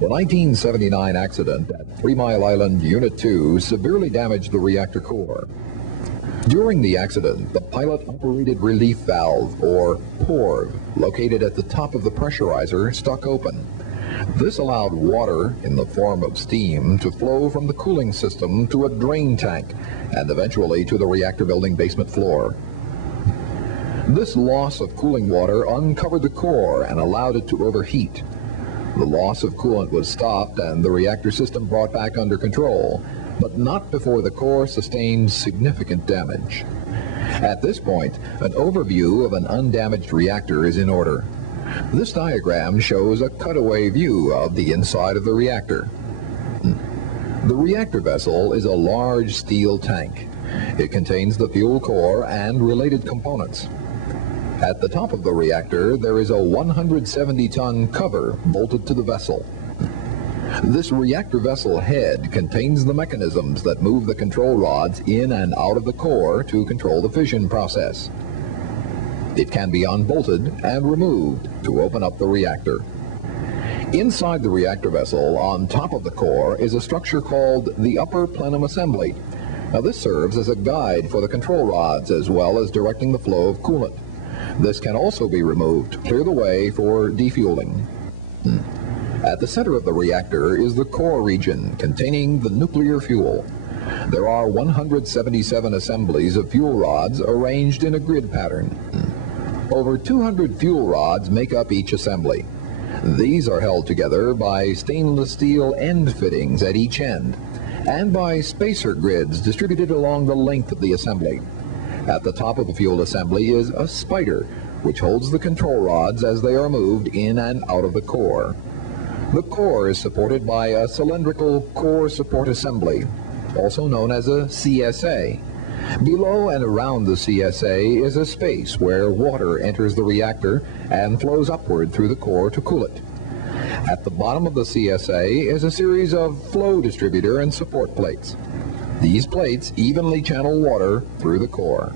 The 1979 accident at 3 Mile Island Unit 2 severely damaged the reactor core. During the accident, the pilot-operated relief valve, or PORV, located at the top of the pressurizer, stuck open. This allowed water, in the form of steam, to flow from the cooling system to a drain tank and eventually to the reactor building basement floor. This loss of cooling water uncovered the core and allowed it to overheat. The loss of coolant was stopped and the reactor system brought back under control, but not before the core sustained significant damage. At this point, an overview of an undamaged reactor is in order. This diagram shows a cutaway view of the inside of the reactor. The reactor vessel is a large steel tank. It contains the fuel core and related components. At the top of the reactor, there is a 170-ton cover bolted to the vessel. This reactor vessel head contains the mechanisms that move the control rods in and out of the core to control the fission process. It can be unbolted and removed to open up the reactor. Inside the reactor vessel, on top of the core, is a structure called the upper plenum assembly. Now, this serves as a guide for the control rods as well as directing the flow of coolant. This can also be removed to clear the way for defueling. At the center of the reactor is the core region containing the nuclear fuel. There are 177 assemblies of fuel rods arranged in a grid pattern. Over 200 fuel rods make up each assembly. These are held together by stainless steel end fittings at each end and by spacer grids distributed along the length of the assembly. At the top of the fuel assembly is a spider, which holds the control rods as they are moved in and out of the core. The core is supported by a cylindrical core support assembly, also known as a CSA. Below and around the CSA is a space where water enters the reactor and flows upward through the core to cool it. At the bottom of the CSA is a series of flow distributor and support plates. These plates evenly channel water through the core.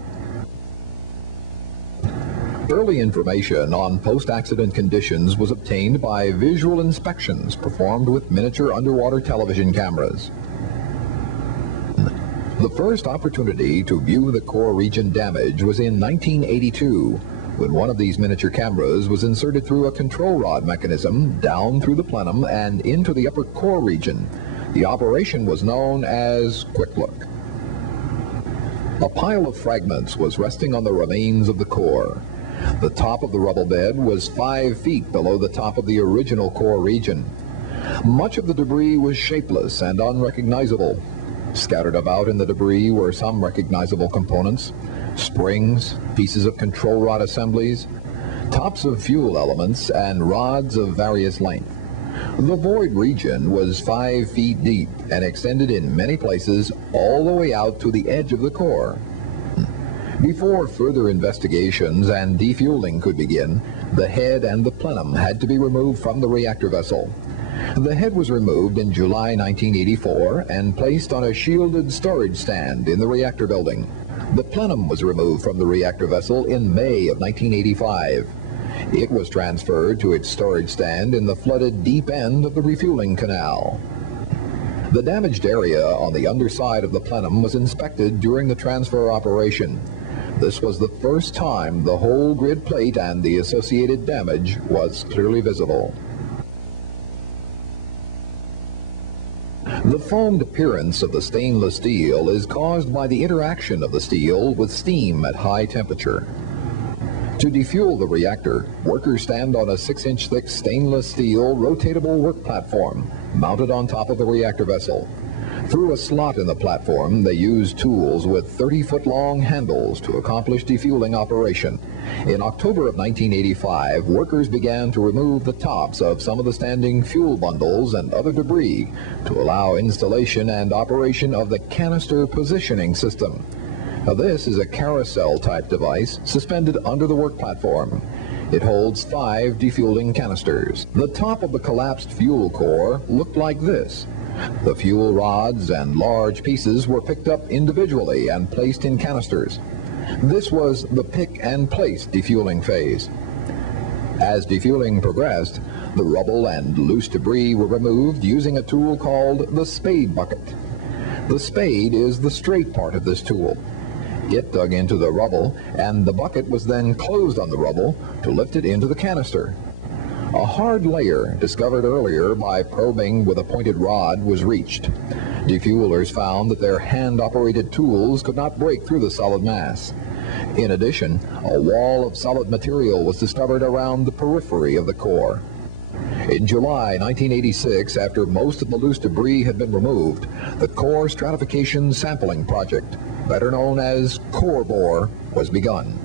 Early information on post-accident conditions was obtained by visual inspections performed with miniature underwater television cameras. The first opportunity to view the core region damage was in 1982, when one of these miniature cameras was inserted through a control rod mechanism down through the plenum and into the upper core region. The operation was known as Quick Look. A pile of fragments was resting on the remains of the core. The top of the rubble bed was 5 feet below the top of the original core region. Much of the debris was shapeless and unrecognizable. Scattered about in the debris were some recognizable components: springs, pieces of control rod assemblies, tops of fuel elements, and rods of various length. The void region was 5 feet deep and extended in many places all the way out to the edge of the core. Before further investigations and defueling could begin, the head and the plenum had to be removed from the reactor vessel. The head was removed in July 1984 and placed on a shielded storage stand in the reactor building. The plenum was removed from the reactor vessel in May of 1985. It was transferred to its storage stand in the flooded deep end of the refueling canal. The damaged area on the underside of the plenum was inspected during the transfer operation. This was the first time the whole grid plate and the associated damage was clearly visible. The foamed appearance of the stainless steel is caused by the interaction of the steel with steam at high temperature. To defuel the reactor, workers stand on a 6-inch thick stainless steel rotatable work platform mounted on top of the reactor vessel. Through a slot in the platform, they use tools with 30-foot-long handles to accomplish defueling operation. In October of 1985, workers began to remove the tops of some of the standing fuel bundles and other debris to allow installation and operation of the canister positioning system. Now, this is a carousel-type device suspended under the work platform. It holds 5 defueling canisters. The top of the collapsed fuel core looked like this. The fuel rods and large pieces were picked up individually and placed in canisters. This was the pick and place defueling phase. As defueling progressed, The rubble and loose debris were removed using a tool called the spade bucket. The spade is the straight part of this tool. It dug into the rubble, and the bucket was then closed on the rubble to lift it into the canister. A hard layer, discovered earlier by probing with a pointed rod, was reached. Defuelers found that their hand-operated tools could not break through the solid mass. In addition, a wall of solid material was discovered around the periphery of the core. In July 1986, after most of the loose debris had been removed, the core stratification sampling project, better known as core bore, was begun.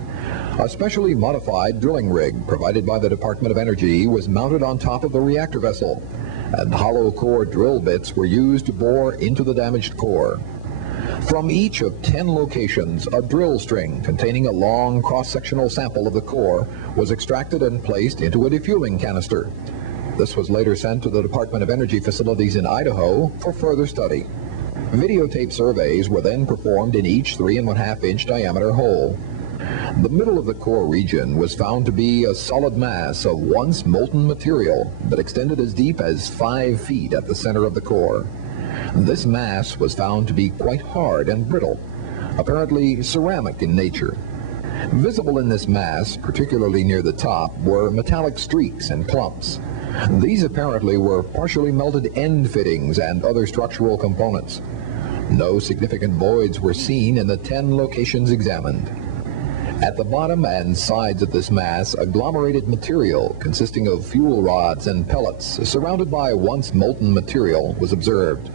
A specially modified drilling rig provided by the Department of Energy was mounted on top of the reactor vessel, and hollow core drill bits were used to bore into the damaged core. From each of 10 locations, a drill string containing a long cross-sectional sample of the core was extracted and placed into a defueling canister. This was later sent to the Department of Energy facilities in Idaho for further study. Videotape surveys were then performed in each 3.5-inch diameter hole. The middle of the core region was found to be a solid mass of once molten material that extended as deep as 5 feet at the center of the core. This mass was found to be quite hard and brittle, apparently ceramic in nature. Visible in this mass, particularly near the top, were metallic streaks and clumps. These apparently were partially melted end fittings and other structural components. No significant voids were seen in the 10 locations examined. At the bottom and sides of this mass, agglomerated material consisting of fuel rods and pellets surrounded by once molten material was observed.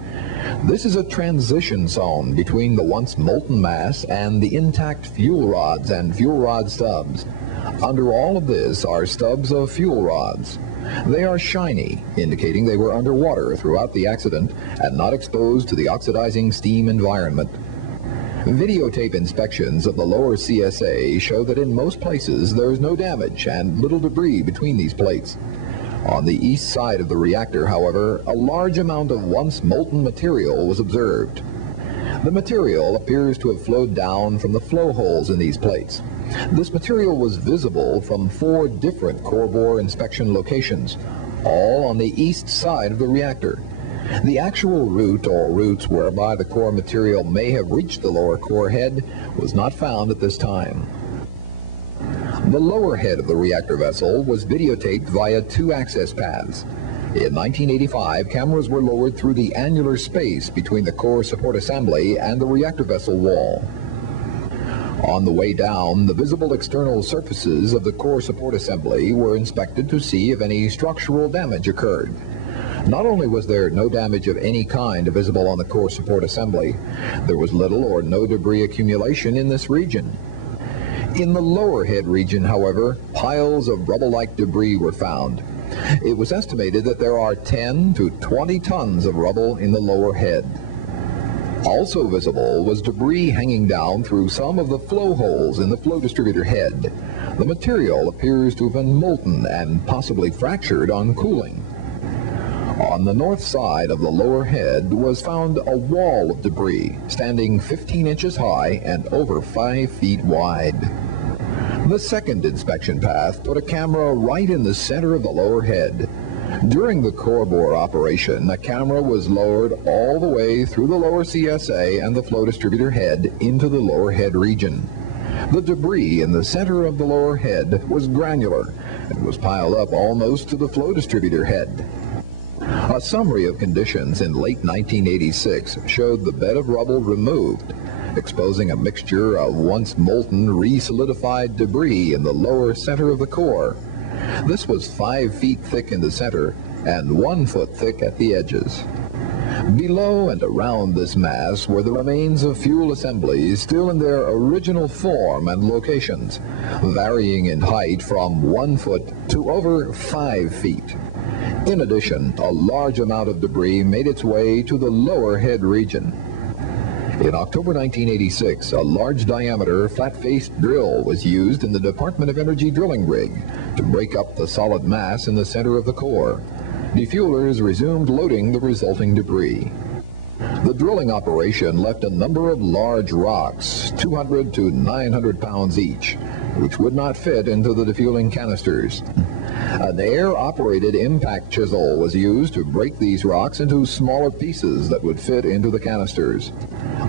This is a transition zone between the once molten mass and the intact fuel rods and fuel rod stubs. Under all of this are stubs of fuel rods. They are shiny, indicating they were underwater throughout the accident and not exposed to the oxidizing steam environment. Videotape inspections of the lower CSA show that in most places there is no damage and little debris between these plates. On the east side of the reactor, however, a large amount of once molten material was observed. The material appears to have flowed down from the flow holes in these plates. This material was visible from 4 different core bore inspection locations, all on the east side of the reactor. The actual route or routes whereby the core material may have reached the lower core head was not found at this time. The lower head of the reactor vessel was videotaped via 2 access paths. In 1985, cameras were lowered through the annular space between the core support assembly and the reactor vessel wall. On the way down, the visible external surfaces of the core support assembly were inspected to see if any structural damage occurred. Not only was there no damage of any kind visible on the core support assembly, there was little or no debris accumulation in this region. In the lower head region, however, piles of rubble-like debris were found. It was estimated that there are 10 to 20 tons of rubble in the lower head. Also visible was debris hanging down through some of the flow holes in the flow distributor head. The material appears to have been molten and possibly fractured on cooling. On the north side of the lower head was found a wall of debris standing 15 inches high and over 5 feet wide. The second inspection path put a camera right in the center of the lower head. During the core bore operation, a camera was lowered all the way through the lower CSA and the flow distributor head into the lower head region. The debris in the center of the lower head was granular and was piled up almost to the flow distributor head. A summary of conditions in late 1986 showed the bed of rubble removed, exposing a mixture of once molten re-solidified debris in the lower center of the core. This was 5 feet thick in the center and 1 foot thick at the edges. Below and around this mass were the remains of fuel assemblies still in their original form and locations, varying in height from 1 foot to over 5 feet. In addition, a large amount of debris made its way to the lower head region. In October 1986, a large diameter flat-faced drill was used in the Department of Energy drilling rig to break up the solid mass in the center of the core. Defuelers resumed loading the resulting debris. The drilling operation left a number of large rocks, 200 to 900 pounds each, which would not fit into the defueling canisters. An air-operated impact chisel was used to break these rocks into smaller pieces that would fit into the canisters.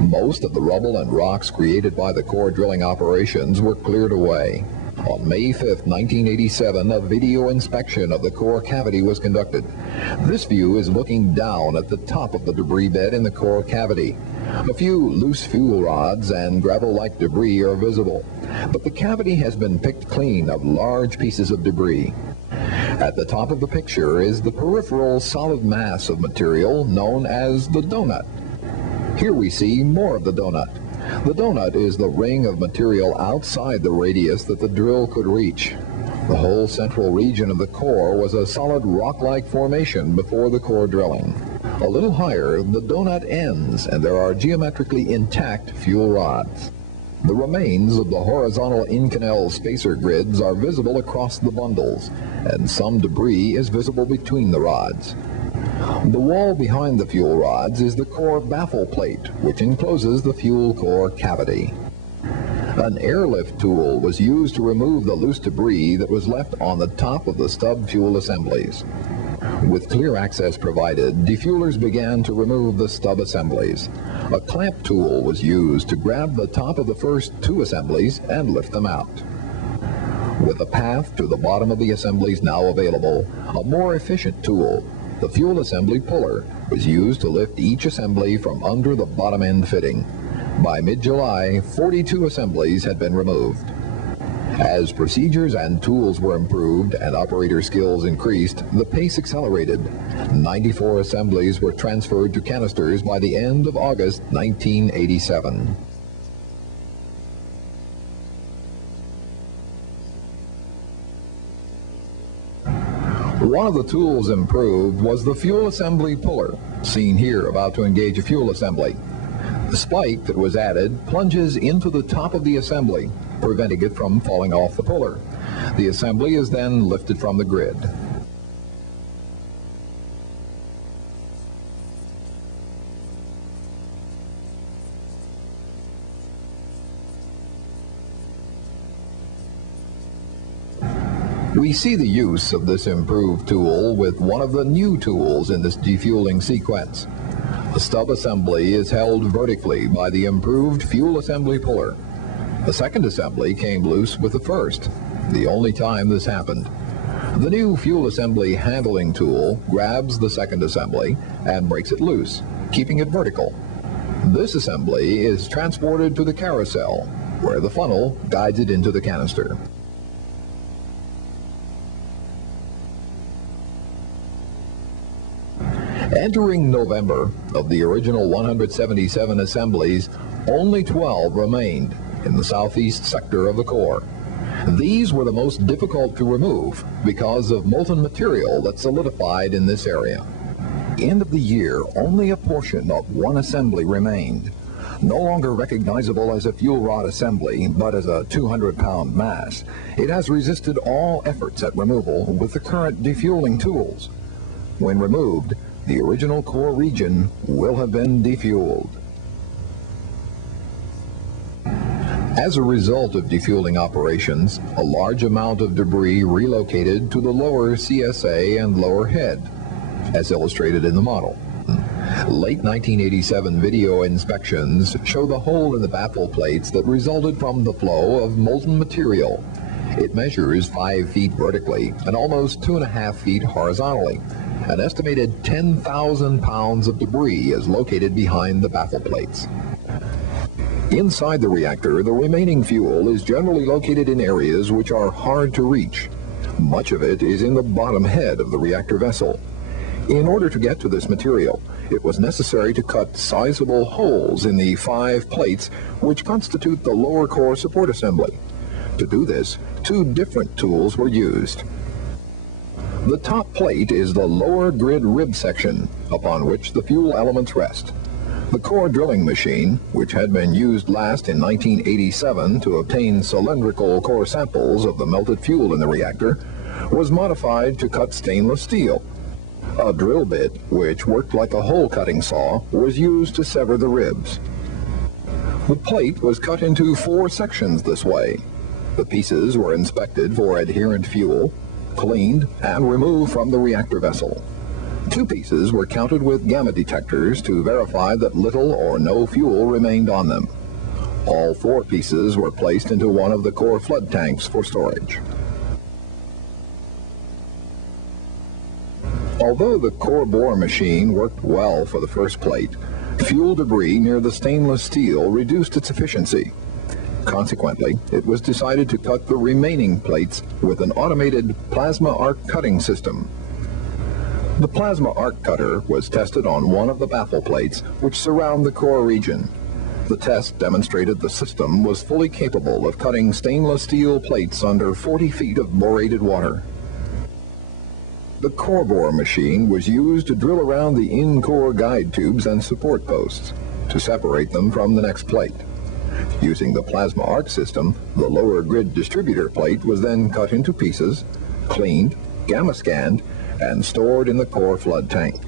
Most of the rubble and rocks created by the core drilling operations were cleared away. On May 5, 1987, a video inspection of the core cavity was conducted. This view is looking down at the top of the debris bed in the core cavity. A few loose fuel rods and gravel-like debris are visible, but the cavity has been picked clean of large pieces of debris. At the top of the picture is the peripheral solid mass of material known as the donut. Here we see more of the donut. The donut is the ring of material outside the radius that the drill could reach. The whole central region of the core was a solid rock-like formation before the core drilling. A little higher, the donut ends, and there are geometrically intact fuel rods. The remains of the horizontal Inconel spacer grids are visible across the bundles, and some debris is visible between the rods. The wall behind the fuel rods is the core baffle plate, which encloses the fuel core cavity. An airlift tool was used to remove the loose debris that was left on the top of the stub fuel assemblies. With clear access provided, defuelers began to remove the stub assemblies. A clamp tool was used to grab the top of the first two assemblies and lift them out. With a path to the bottom of the assemblies now available, a more efficient tool, the fuel assembly puller, was used to lift each assembly from under the bottom end fitting. By mid-July, 42 assemblies had been removed. As procedures and tools were improved and operator skills increased, the pace accelerated. 94 assemblies were transferred to canisters by the end of August 1987. One of the tools improved was the fuel assembly puller, seen here about to engage a fuel assembly. The spike that was added plunges into the top of the assembly, preventing it from falling off the puller. The assembly is then lifted from the grid. We see the use of this improved tool with one of the new tools in this defueling sequence. The stub assembly is held vertically by the improved fuel assembly puller. The second assembly came loose with the first, the only time this happened. The new fuel assembly handling tool grabs the second assembly and breaks it loose, keeping it vertical. This assembly is transported to the carousel, where the funnel guides it into the canister. Entering November, of the original 177 assemblies, only 12 remained in the southeast sector of the core. These were the most difficult to remove because of molten material that solidified in this area. End of the year, only a portion of one assembly remained. No longer recognizable as a fuel rod assembly, but as a 200-pound mass, it has resisted all efforts at removal with the current defueling tools. When removed, the original core region will have been defueled. As a result of defueling operations, a large amount of debris relocated to the lower CSA and lower head, as illustrated in the model. Late 1987 video inspections show the hole in the baffle plates that resulted from the flow of molten material. It measures 5 feet vertically and almost 2.5 feet horizontally. An estimated 10,000 pounds of debris is located behind the baffle plates. Inside the reactor, the remaining fuel is generally located in areas which are hard to reach. Much of it is in the bottom head of the reactor vessel. In order to get to this material, it was necessary to cut sizable holes in the 5 plates which constitute the lower core support assembly. To do this, 2 different tools were used. The top plate is the lower grid rib section, upon which the fuel elements rest. The core drilling machine, which had been used last in 1987 to obtain cylindrical core samples of the melted fuel in the reactor, was modified to cut stainless steel. A drill bit, which worked like a hole-cutting saw, was used to sever the ribs. The plate was cut into 4 sections this way. The pieces were inspected for adherent fuel, cleaned, and removed from the reactor vessel. 2 pieces were counted with gamma detectors to verify that little or no fuel remained on them. All 4 pieces were placed into one of the core flood tanks for storage. Although the core bore machine worked well for the first plate, fuel debris near the stainless steel reduced its efficiency. Consequently, it was decided to cut the remaining plates with an automated plasma arc cutting system. The plasma arc cutter was tested on one of the baffle plates which surround the core region. The test demonstrated the system was fully capable of cutting stainless steel plates under 40 feet of borated water. The core bore machine was used to drill around the in-core guide tubes and support posts to separate them from the next plate. Using the plasma arc system, the lower grid distributor plate was then cut into pieces, cleaned, gamma scanned, and stored in the core flood tank.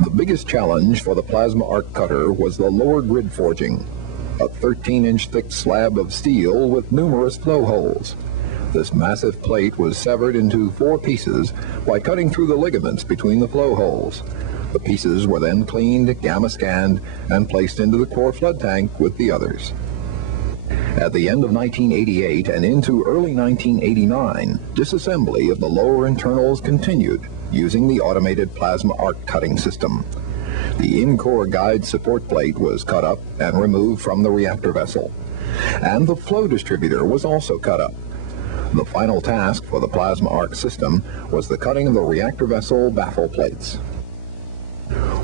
The biggest challenge for the plasma arc cutter was the lower grid forging, a 13-inch thick slab of steel with numerous flow holes. This massive plate was severed into 4 pieces by cutting through the ligaments between the flow holes. The pieces were then cleaned, gamma scanned, and placed into the core flood tank with the others. At the end of 1988 and into early 1989, disassembly of the lower internals continued using the automated plasma arc cutting system. The in-core guide support plate was cut up and removed from the reactor vessel, and the flow distributor was also cut up. The final task for the plasma arc system was the cutting of the reactor vessel baffle plates.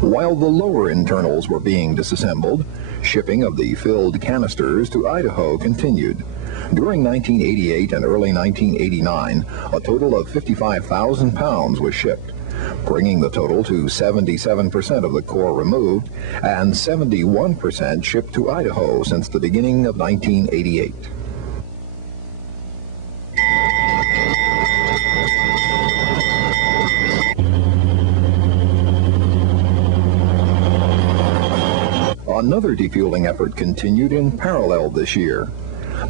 While the lower internals were being disassembled, shipping of the filled canisters to Idaho continued. During 1988 and early 1989, a total of 55,000 pounds was shipped, bringing the total to 77% of the core removed and 71% shipped to Idaho since the beginning of 1988. Another defueling effort continued in parallel this year.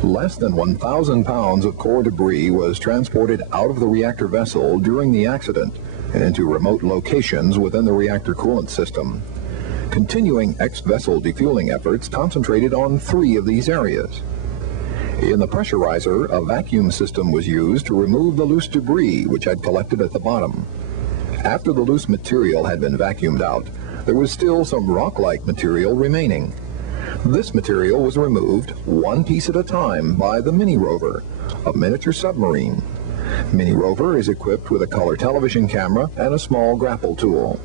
Less than 1,000 pounds of core debris was transported out of the reactor vessel during the accident and into remote locations within the reactor coolant system. Continuing ex-vessel defueling efforts concentrated on 3 of these areas. In the pressurizer, a vacuum system was used to remove the loose debris which had collected at the bottom. After the loose material had been vacuumed out, there was still some rock-like material remaining. This material was removed 1 piece at a time by the Mini Rover, a miniature submarine. Mini Rover is equipped with a color television camera and a small grapple tool.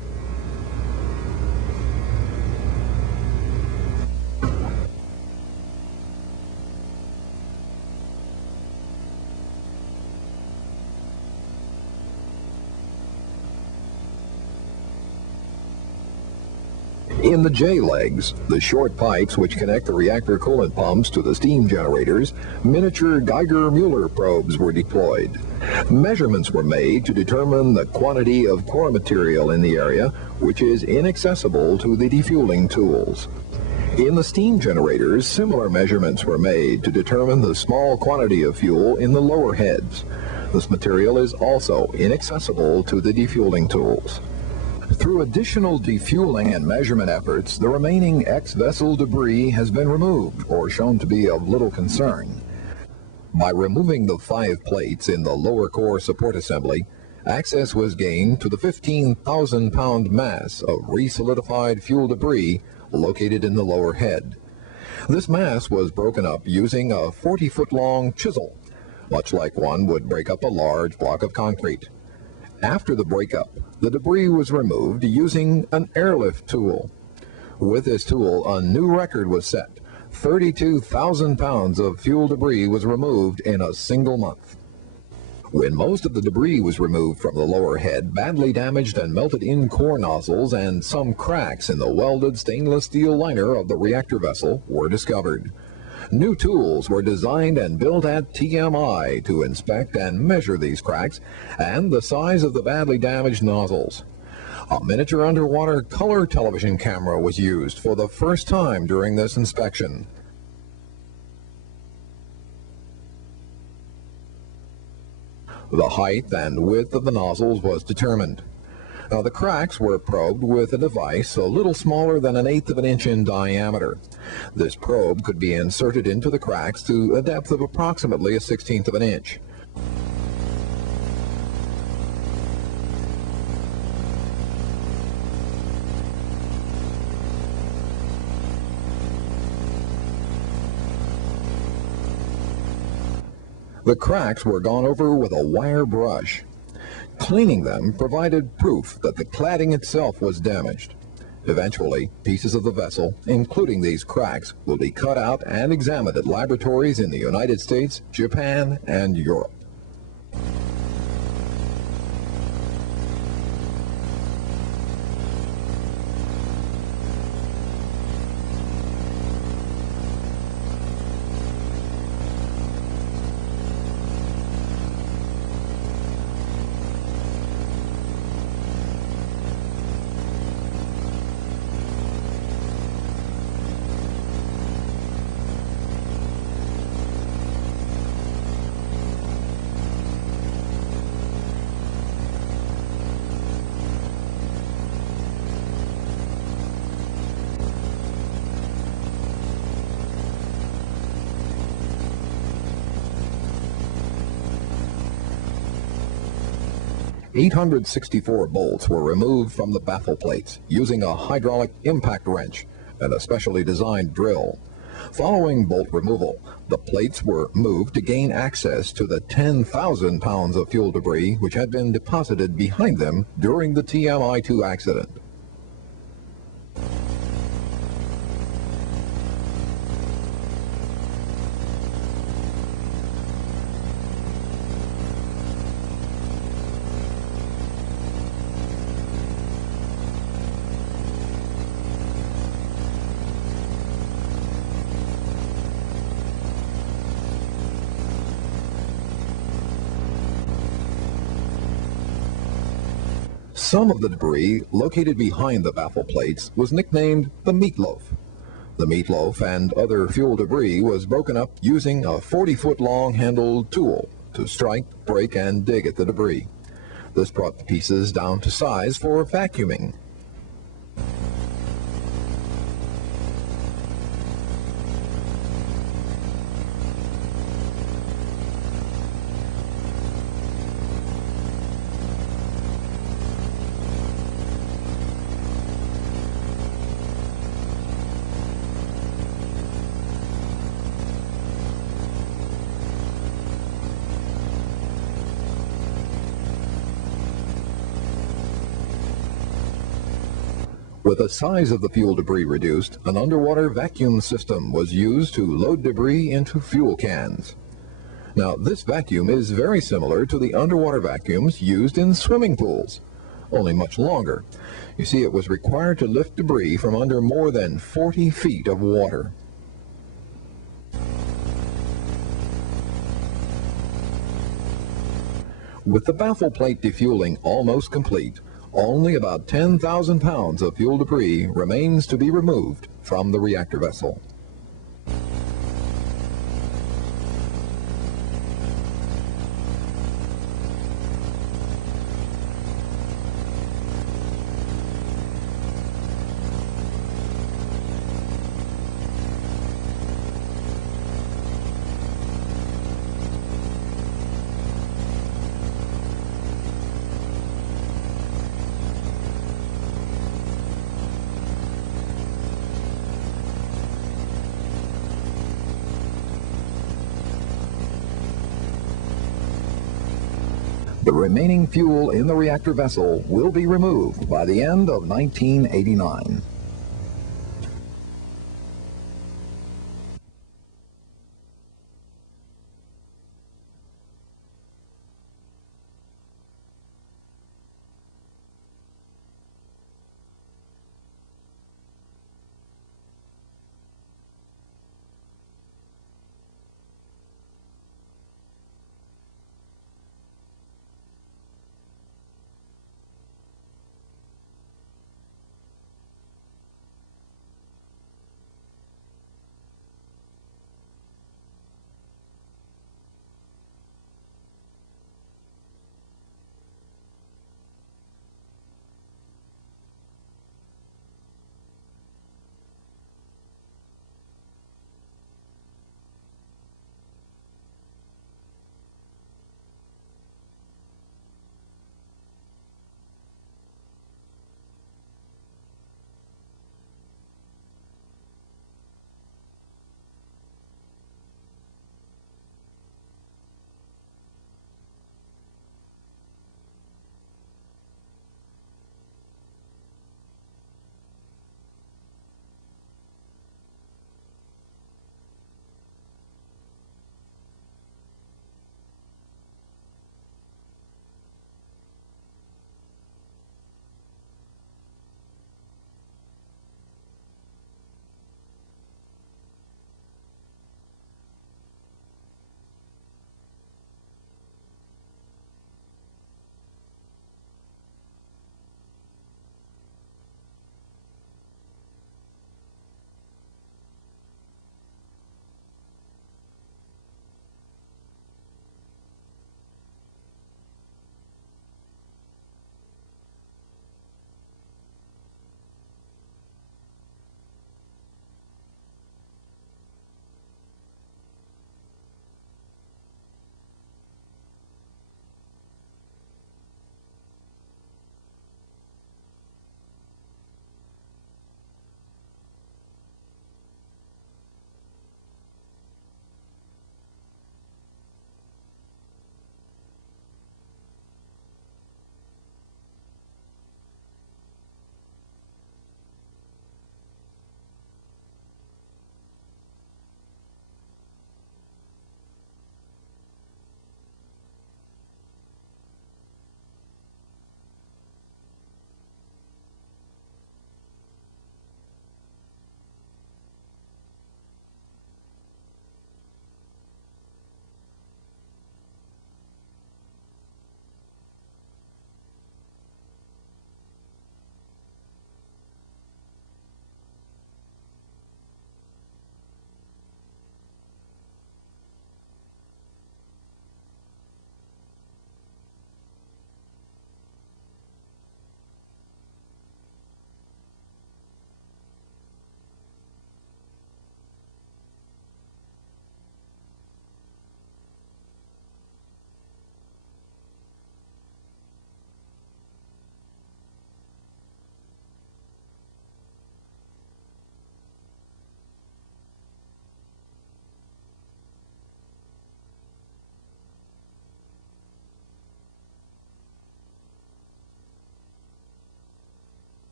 In the J-legs, the short pipes which connect the reactor coolant pumps to the steam generators, miniature Geiger-Müller probes were deployed. Measurements were made to determine the quantity of core material in the area, which is inaccessible to the defueling tools. In the steam generators, similar measurements were made to determine the small quantity of fuel in the lower heads. This material is also inaccessible to the defueling tools. Through additional defueling and measurement efforts, the remaining ex-vessel debris has been removed or shown to be of little concern. By removing the 5 plates in the lower core support assembly, access was gained to the 15,000-pound mass of resolidified fuel debris located in the lower head. This mass was broken up using a 40-foot-long chisel, much like one would break up a large block of concrete. After the breakup, the debris was removed using an airlift tool. With this tool, a new record was set. 32,000 pounds of fuel debris was removed in a single month. When most of the debris was removed from the lower head, badly damaged and melted in core nozzles and some cracks in the welded stainless steel liner of the reactor vessel were discovered. New tools were designed and built at TMI to inspect and measure these cracks and the size of the badly damaged nozzles. A miniature underwater color television camera was used for the first time during this inspection. The height and width of the nozzles was determined. Now, the cracks were probed with a device a little smaller than 1/8 of an inch in diameter. This probe could be inserted into the cracks to a depth of approximately 1/16 of an inch. The cracks were gone over with a wire brush. Cleaning them provided proof that the cladding itself was damaged. Eventually, pieces of the vessel, including these cracks, will be cut out and examined at laboratories in the United States, Japan, and Europe. "864 bolts were removed from the baffle plates using a hydraulic impact wrench and a specially designed drill. Following bolt removal, the plates were moved to gain access to the 10,000 pounds of fuel debris which had been deposited behind them during the TMI-2 accident. Some of the debris located behind the baffle plates was nicknamed the meatloaf. The meatloaf and other fuel debris was broken up using a 40-foot long handled tool to strike, break, and dig at the debris. This brought the pieces down to size for vacuuming. With the size of the fuel debris reduced, an underwater vacuum system was used to load debris into fuel cans. Now, this vacuum is very similar to the underwater vacuums used in swimming pools, only much longer. You see, it was required to lift debris from under more than 40 feet of water. With the baffle plate defueling almost complete, only about 10,000 pounds of fuel debris remains to be removed from the reactor vessel. The remaining fuel in the reactor vessel will be removed by the end of 1989.